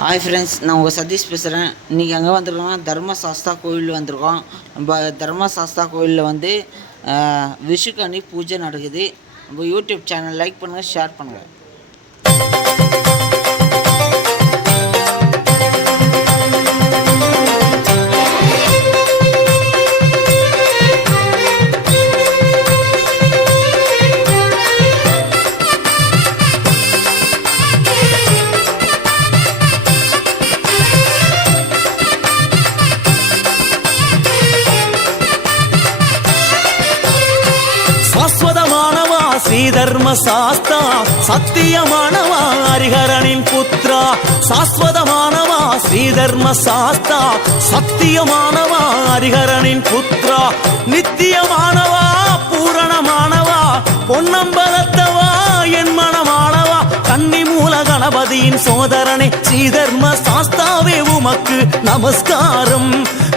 Hi friends, நான் உங்கள் சதீஷ் பேசுகிறேன். இன்றைக்கி எங்கே வந்திருக்கோம்னா தர்மசாஸ்தா கோயில் வந்திருக்கோம். நம்ம தர்மசாஸ்தா கோயிலில் வந்து விஷுக்கனி பூஜை நடக்குது. நம்ம யூடியூப் சேனல் லைக் பண்ணுங்கள், ஷேர் பண்ணுங்கள். சாஸ்வதமானவா ஸ்ரீதர்மசாஸ்தா, சத்தியமானவா ஹரிஹரனின் புத்ரா. சாஸ்வதமானவா ஸ்ரீதர்மசாஸ்தா, சத்தியமானவா ஹரிஹரனின் புத்ரா. நித்தியமானவா பூரணமானவா, பொன்னம்பலத்தவா என் மனமானவா. கன்னி மூல கணபதியின் சோதரனே ஸ்ரீதர்மசாஸ்தாவே உமக்கு நமஸ்காரம்.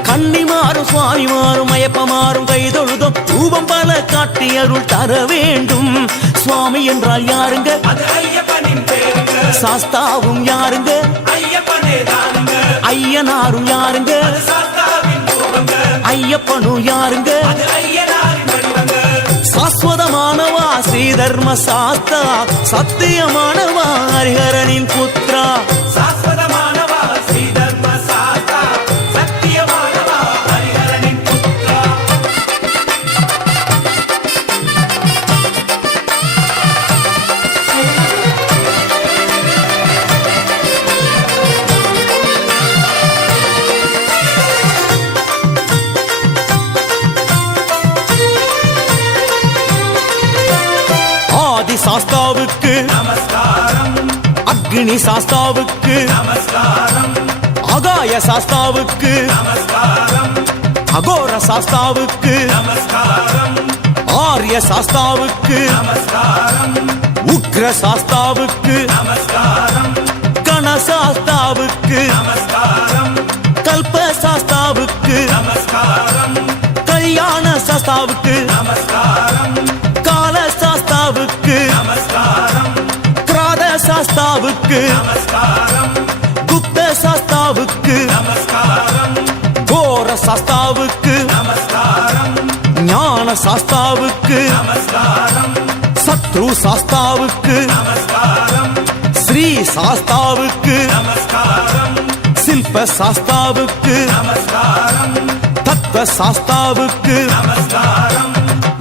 கன்னிமாறும் சுவாமிமாறும் ஐயப்பமாறும் கைதொழுதும் ரூபம் பல காட்டி அருள் தர வேண்டும். சுவாமி என்றால் யாருங்க? சாஸ்தாவும் யாருங்க? ஐயனாரும் யாருங்க? ஐயப்பனும் யாருங்க? சாஸ்வதமானவா ஸ்ரீதர்மசாஸ்தா, சத்தியமானவா ஹரிஹரனின் புத்ரா. சாஸ்தாவுக்கு நமஸ்காரம், அக்னி சாஸ்தாவுக்கு நமஸ்காரம், ஆகாய சாஸ்தாவுக்கு நமஸ்காரம், அகோர சாஸ்தாவுக்கு நமஸ்காரம், ஆர்ய சாஸ்தாவுக்கு நமஸ்காரம், உக்ர சாஸ்தாவுக்கு நமஸ்காரம், கணசாஸ்தாவுக்கு நமஸ்காரம், கல்ப சாஸ்தாவுக்கு நமஸ்காரம், கல்யாண சாஸ்தாவுக்கு நமஸ்காரம், சாஸ்தாவுக்கு நமஸ்காரம், கிராத சாஸ்தாவுக்கு நமஸ்காரம், குப்த சாஸ்தாவுக்கு நமஸ்காரம், கோர சாஸ்தாவுக்கு நமஸ்காரம், ஞான சாஸ்தாவுக்கு நமஸ்காரம், சத்ரு சாஸ்தாவுக்கு நமஸ்காரம், ஸ்ரீ சாஸ்தாவுக்கு நமஸ்காரம், சில்ப சாஸ்தாவுக்கு நமஸ்காரம், தத்துவ சாஸ்தாவுக்கு நமஸ்காரம்.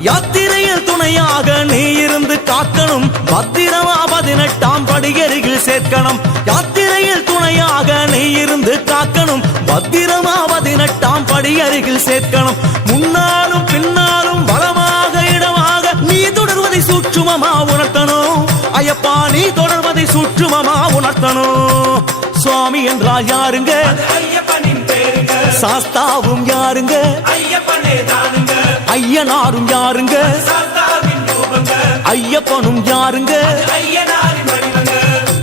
யாத்திரையில் துணையாக நீ இருந்து காக்கணும், பத்திரமா 18ஆம் படியருகில் சேர்க்கணும். யாத்திரையில் துணையாக நீ இருந்து காக்கணும், பத்திரமா 18ஆம் படியருகில் சேர்க்கணும். முன்னாலும் பின்னாலும் வளமாக இடமாக நீ தொடர்வதை சூட்சுமமா உணர்த்தணும். ஐயப்பா, நீ தொடர்வதை சூட்சுமமா உணர்த்தணும். சுவாமி என்றால் யாருங்க? சாஸ்தாவும் யாருங்க? ஐயனாரும் யாருங்க? ஐயப்பனும் யாருங்க?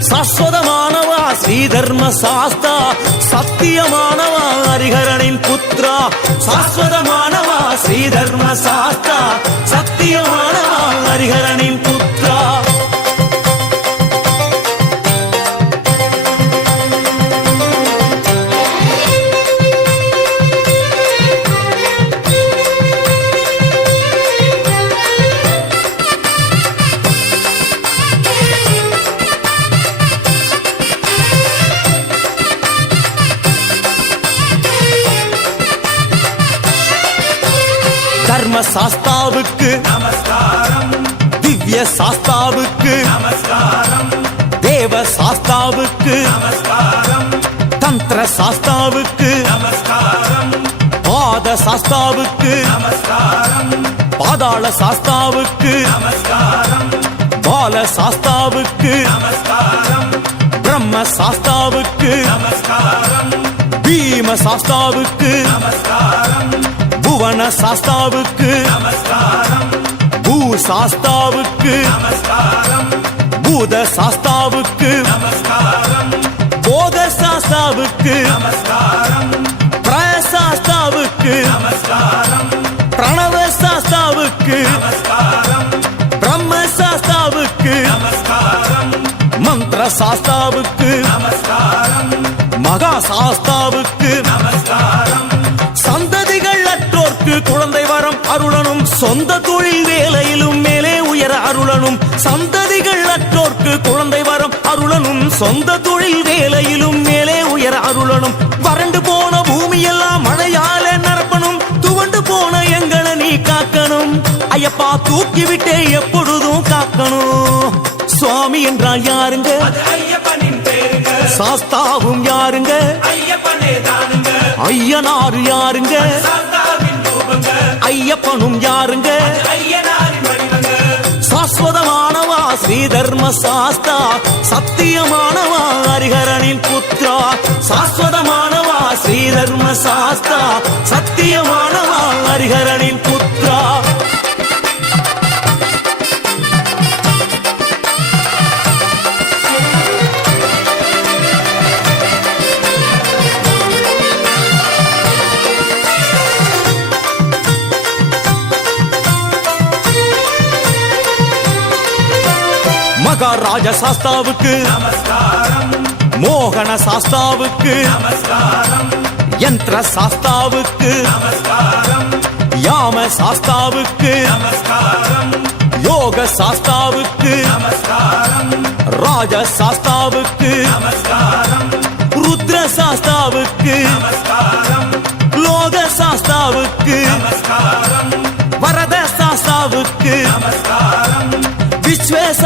சாஸ்வதமானவா ஸ்ரீதர்மசாஸ்தா, சத்தியமானவா ஹரிஹரனின் புத்ரா. சாஸ்வதமானவா ஸ்ரீதர்மசாஸ்தா, சத்தியமானவா ஹரிஹரனின் புத்ரா. தர்ம சாஸ்தாவுக்கு நமஸ்காரம், திவ்ய சாஸ்தாவுக்கு நமஸ்காரம், தேவ சாஸ்தாவுக்கு நமஸ்காரம், தந்திர சாஸ்தாவுக்கு நமஸ்காரம், பாத சாஸ்தாவுக்கு நமஸ்காரம், பாதாள சாஸ்தாவுக்கு நமஸ்காரம், பால சாஸ்தாவுக்கு நமஸ்காரம், பிரம்ம சாஸ்தாவுக்கு நமஸ்காரம், பீம சாஸ்தாவுக்கு நமஸ்காரம், புவன சாஸ்தாவுக்கு நமஸ்காரம், பூ சாஸ்தாவுக்கு நமஸ்காரம், பூத சாஸ்தாவுக்கு நமஸ்காரம், போக சாஸ்தாவுக்கு நமஸ்காரம், பிரசாஸ்தாவுக்கு நமஸ்காரம், பிரணவ சாஸ்தாவுக்கு நமஸ்காரம், பிரம்ம சாஸ்தாவுக்கு நமஸ்காரம், மந்திர சாஸ்தாவுக்கு நமஸ்காரம். சாஸ்தாவுக்கு நமஸ்காரம் சந்ததிகள் அற்றோர்க்கு குழந்தை வரம் அருளனும் சொந்த தொழில் வேலையிலும் மேலே உயர அருளனும் சந்ததிகள் அற்றோர்க்கு குழந்தை வரம் அருளனும் சொந்த தொழில் வேலையிலும் மேலே உயர அருளனும் வறண்டு போன பூமியெல்லாம் மழையால நிரப்பணும் துவண்டு போன எங்களை நீ காக்கணும் ஐயப்பா தூக்கிவிட்டே எப்பொழுதும் காக்கணும் சுவாமி என்றால் யாருங்க அது ஐயப்பனின் பேருங்க சாஸ்தாவும் யாருங்க ஐயப்பனே தானுங்க ஐயனாரு யாருங்க சாஸ்தாவின் ரூபங்க ஐயப்பனும் யாருங்க ஐயனாரின் வடிவங்க சாஸ்வதமானவா ஸ்ரீ தர்ம சாஸ்தா சத்தியமானவா ஹரிஹரனின் புத்ரா சாஸ்வதமானவா ஸ்ரீ தர்ம சாஸ்தா சத்தியமானவா ஹரிஹரனின் புத்ரா மகாராஜ சாஸ்தாவுக்கு நமஸ்காரம் மோகன சாஸ்தாவுக்கு நமஸ்காரம் யந்திர சாஸ்தாவுக்கு நமஸ்காரம் யாம சாஸ்தாவுக்கு நமஸ்காரம் யோக சாஸ்தாவுக்கு நமஸ்காரம் ராஜ சாஸ்தாவுக்கு நமஸ்காரம் ருத்ர சாஸ்தாவுக்கு நமஸ்காரம் லோக சாஸ்தாவுக்கு நமஸ்காரம் வரத சாஸ்தாவுக்கு நமஸ்காரம் விஸ்வேச